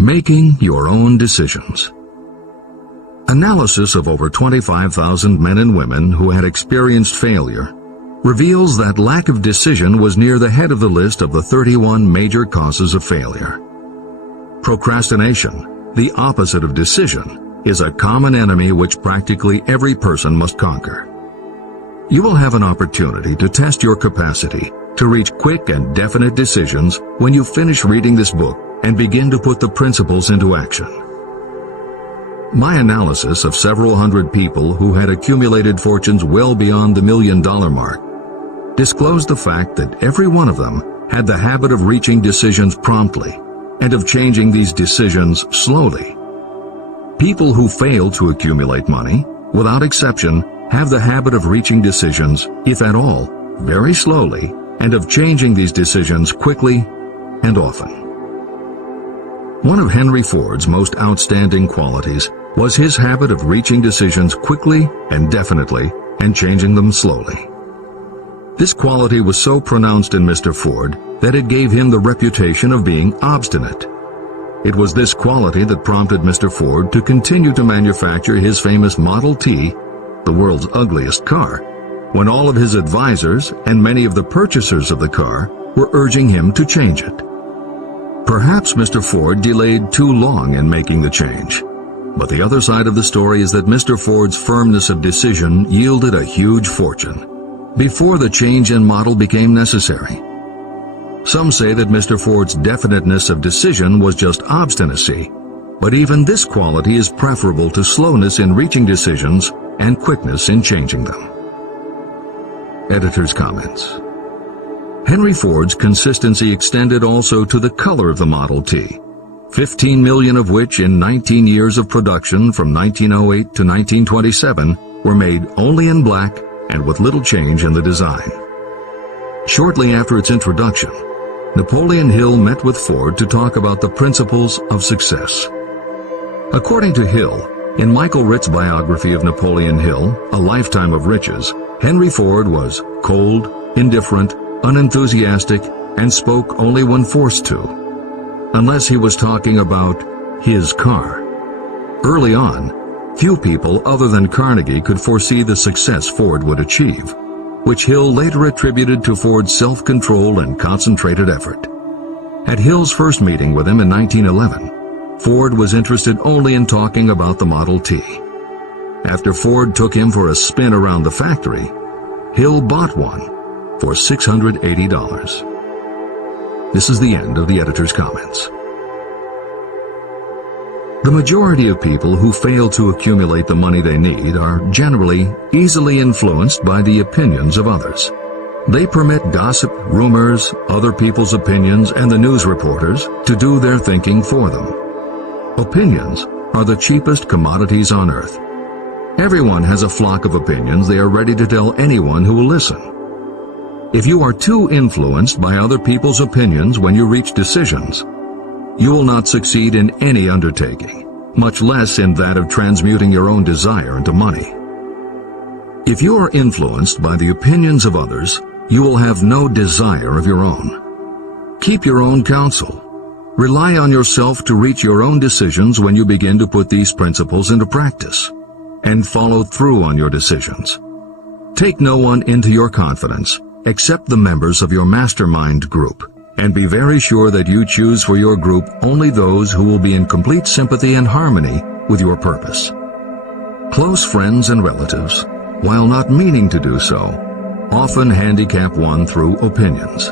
Making your own decisions. Analysis of over 25,000 men and women who had experienced failure reveals that lack of decision was near the head of the list of the 31 major causes of failure. Procrastination, the opposite of decision, is a common enemy which practically every person must conquer. You will have an opportunity to test your capacity to reach quick and definite decisions when you finish reading this book and begin to put the principles into action. My analysis of several hundred people who had accumulated fortunes well beyond the $1 million mark disclosed the fact that every one of them had the habit of reaching decisions promptly and of changing these decisions slowly. People who fail to accumulate money, without exception, have the habit of reaching decisions, if at all, very slowly, and of changing these decisions quickly and often. One of Henry Ford's most outstanding qualities was his habit of reaching decisions quickly and definitely and changing them slowly. This quality was so pronounced in Mr. Ford that it gave him the reputation of being obstinate. It was this quality that prompted Mr. Ford to continue to manufacture his famous Model T, the world's ugliest car, when all of his advisors and many of the purchasers of the car were urging him to change it. Perhaps Mr. Ford delayed too long in making the change, but the other side of the story is that Mr. Ford's firmness of decision yielded a huge fortune before the change in model became necessary. Some say that Mr. Ford's definiteness of decision was just obstinacy, but even this quality is preferable to slowness in reaching decisions and quickness in changing them. Editor's comments. Henry Ford's consistency extended also to the color of the Model T, 15 million of which in 19 years of production from 1908 to 1927 were made only in black and with little change in the design. Shortly after its introduction, Napoleon Hill met with Ford to talk about the principles of success. According to Hill, in Michael Ritt's biography of Napoleon Hill, A Lifetime of Riches, Henry Ford was cold, indifferent, unenthusiastic, and spoke only when forced to, unless he was talking about his car. Early on, few people other than Carnegie could foresee the success Ford would achieve, which Hill later attributed to Ford's self-control and concentrated effort. At Hill's first meeting with him in 1911, Ford was interested only in talking about the Model T. After Ford took him for a spin around the factory, Hill bought one for $680. This is the end of the editor's comments. The majority of people who fail to accumulate the money they need are generally easily influenced by the opinions of others. They permit gossip, rumors, other people's opinions, and the news reporters to do their thinking for them. Opinions are the cheapest commodities on earth. Everyone has a flock of opinions they are ready to tell anyone who will listen. If you are too influenced by other people's opinions when you reach decisions, you will not succeed in any undertaking, much less in that of transmuting your own desire into money. If you are influenced by the opinions of others, you will have no desire of your own. Keep your own counsel. Rely on yourself to reach your own decisions when you begin to put these principles into practice, and follow through on your decisions. Take no one into your confidence except the members of your mastermind group, and be very sure that you choose for your group only those who will be in complete sympathy and harmony with your purpose. Close friends and relatives, while not meaning to do so, often handicap one through opinions.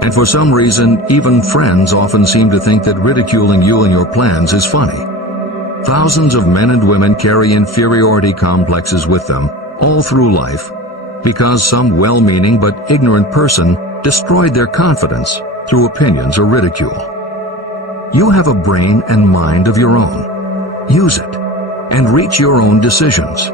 And for some reason, even friends often seem to think that ridiculing you and your plans is funny. Thousands of men and women carry inferiority complexes with them all through life because some well-meaning but ignorant person destroyed their confidence through opinions or ridicule. You have a brain and mind of your own. Use it and reach your own decisions.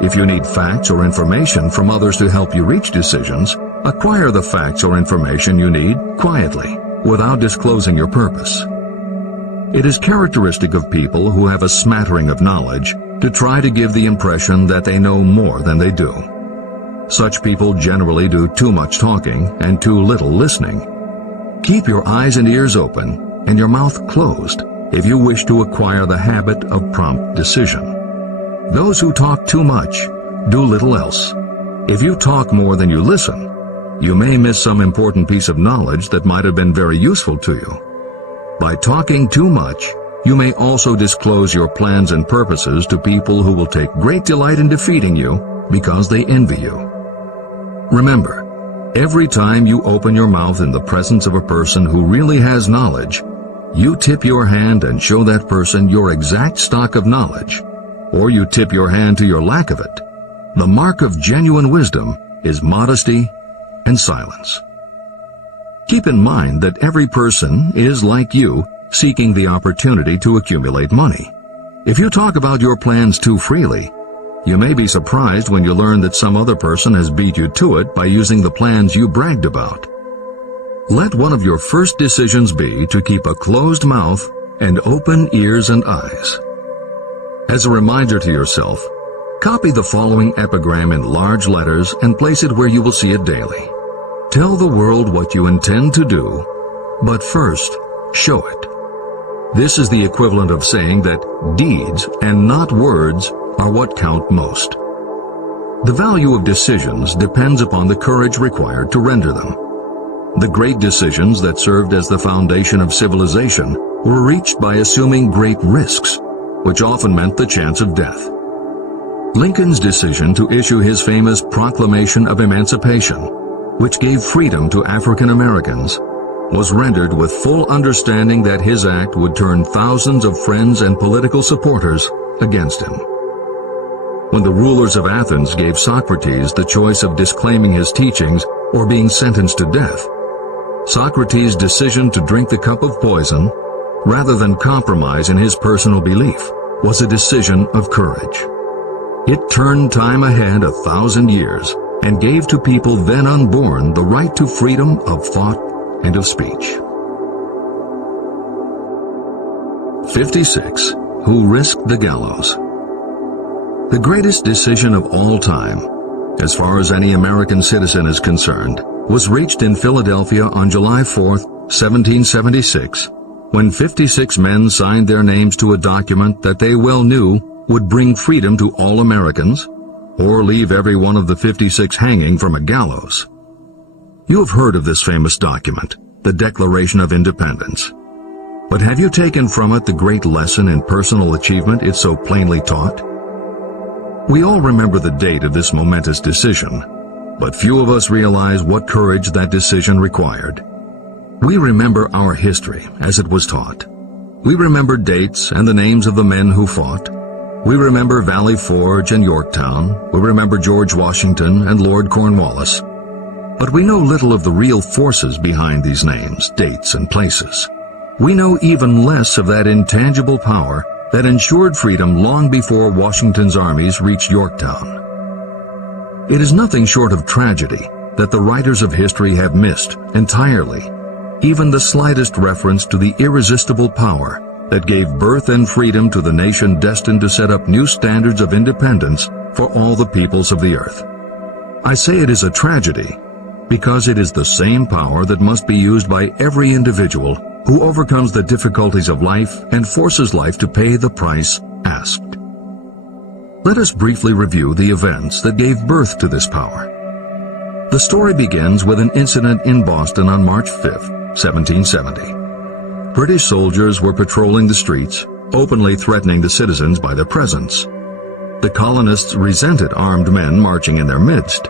If you need facts or information from others to help you reach decisions, acquire the facts or information you need quietly, without disclosing your purpose. It is characteristic of people who have a smattering of knowledge to try to give the impression that they know more than they do. Such people generally do too much talking and too little listening. Keep your eyes and ears open and your mouth closed if you wish to acquire the habit of prompt decision. Those who talk too much do little else. If you talk more than you listen, you may miss some important piece of knowledge that might have been very useful to you. By talking too much, you may also disclose your plans and purposes to people who will take great delight in defeating you because they envy you. Remember, every time you open your mouth in the presence of a person who really has knowledge, you tip your hand and show that person your exact stock of knowledge, or you tip your hand to your lack of it. The mark of genuine wisdom is modesty and silence. Keep in mind that every person is, like you, seeking the opportunity to accumulate money. If you talk about your plans too freely, you may be surprised when you learn that some other person has beat you to it by using the plans you bragged about. Let one of your first decisions be to keep a closed mouth and open ears and eyes. As a reminder to yourself, copy the following epigram in large letters and place it where you will see it daily. Tell the world what you intend to do, but first, show it. This is the equivalent of saying that deeds and not words are what count most. The value of decisions depends upon the courage required to render them. The great decisions that served as the foundation of civilization were reached by assuming great risks, which often meant the chance of death. Lincoln's decision to issue his famous Proclamation of Emancipation, which gave freedom to African Americans, was rendered with full understanding that his act would turn thousands of friends and political supporters against him. When the rulers of Athens gave Socrates the choice of disclaiming his teachings or being sentenced to death, Socrates' decision to drink the cup of poison, rather than compromise in his personal belief, was a decision of courage. It turned time ahead 1,000 years and gave to people then unborn the right to freedom of thought and of speech. 56. Who risked the gallows? The greatest decision of all time, as far as any American citizen is concerned, was reached in Philadelphia on July 4, 1776, when 56 men signed their names to a document that they well knew would bring freedom to all Americans, or leave every one of the 56 hanging from a gallows. You have heard of this famous document, the Declaration of Independence. But have you taken from it the great lesson in personal achievement it so plainly taught? We all remember the date of this momentous decision, but few of us realize what courage that decision required. We remember our history as it was taught. We remember dates and the names of the men who fought. We remember Valley Forge and Yorktown. We remember George Washington and Lord Cornwallis. But we know little of the real forces behind these names, dates, and places. We know even less of that intangible power that ensured freedom long before Washington's armies reached Yorktown. It is nothing short of tragedy that the writers of history have missed entirely even the slightest reference to the irresistible power that gave birth and freedom to the nation destined to set up new standards of independence for all the peoples of the earth. I say it is a tragedy because it is the same power that must be used by every individual who overcomes the difficulties of life and forces life to pay the price asked. Let us briefly review the events that gave birth to this power. The story begins with an incident in Boston on March 5, 1770. British soldiers were patrolling the streets, openly threatening the citizens by their presence. The colonists resented armed men marching in their midst.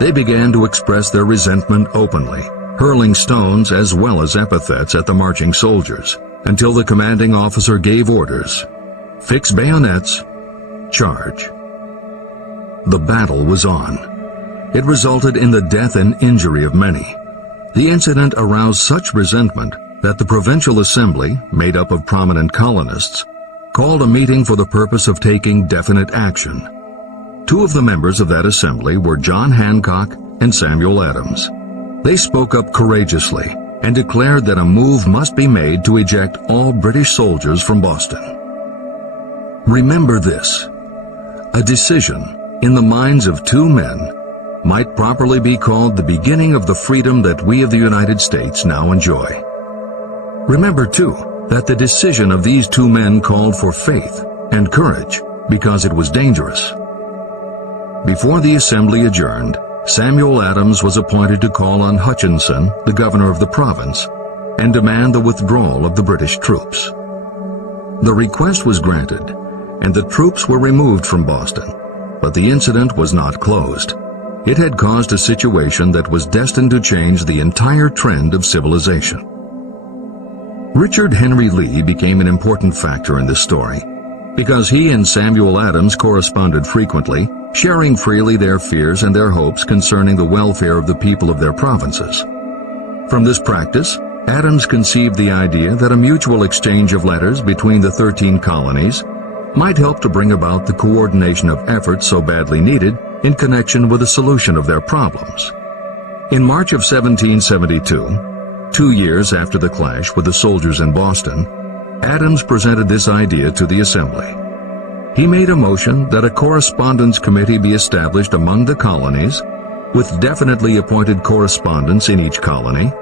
They began to express their resentment openly, hurling stones as well as epithets at the marching soldiers, until the commanding officer gave orders: "Fix bayonets, charge." The battle was on. It resulted in the death and injury of many. The incident aroused such resentment that the Provincial Assembly, made up of prominent colonists, called a meeting for the purpose of taking definite action. Two of the members of that assembly were John Hancock and Samuel Adams. They spoke up courageously and declared that a move must be made to eject all British soldiers from Boston. Remember this: a decision in the minds of two men might properly be called the beginning of the freedom that we of the United States now enjoy. Remember, too, that the decision of these two men called for faith and courage because it was dangerous. Before the assembly adjourned, Samuel Adams was appointed to call on Hutchinson, the governor of the province, and demand the withdrawal of the British troops. The request was granted, and the troops were removed from Boston, but the incident was not closed. It had caused a situation that was destined to change the entire trend of civilization. Richard Henry Lee became an important factor in this story, because he and Samuel Adams corresponded frequently, sharing freely their fears and their hopes concerning the welfare of the people of their provinces. From this practice, Adams conceived the idea that a mutual exchange of letters between the 13 colonies might help to bring about the coordination of efforts so badly needed in connection with the solution of their problems. In March of 1772, 2 years after the clash with the soldiers in Boston, Adams presented this idea to the Assembly. He made a motion that a correspondence committee be established among the colonies, with definitely appointed correspondents in each colony,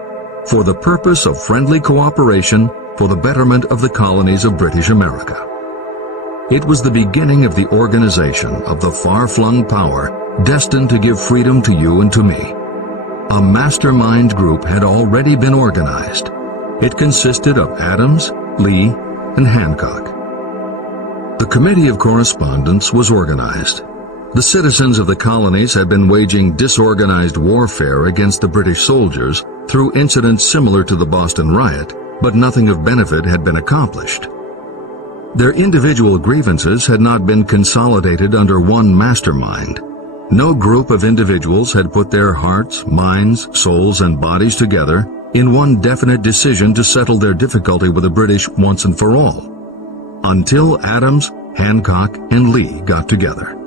for the purpose of friendly cooperation for the betterment of the colonies of British America. It was the beginning of the organization of the far-flung power destined to give freedom to you and to me. A mastermind group had already been organized. It consisted of Adams, Lee, and Hancock. The Committee of Correspondence was organized. The citizens of the colonies had been waging disorganized warfare against the British soldiers through incidents similar to the Boston riot, but nothing of benefit had been accomplished. Their individual grievances had not been consolidated under one mastermind. No group of individuals had put their hearts, minds, souls, and bodies together in one definite decision to settle their difficulty with the British once and for all, until Adams, Hancock, and Lee got together.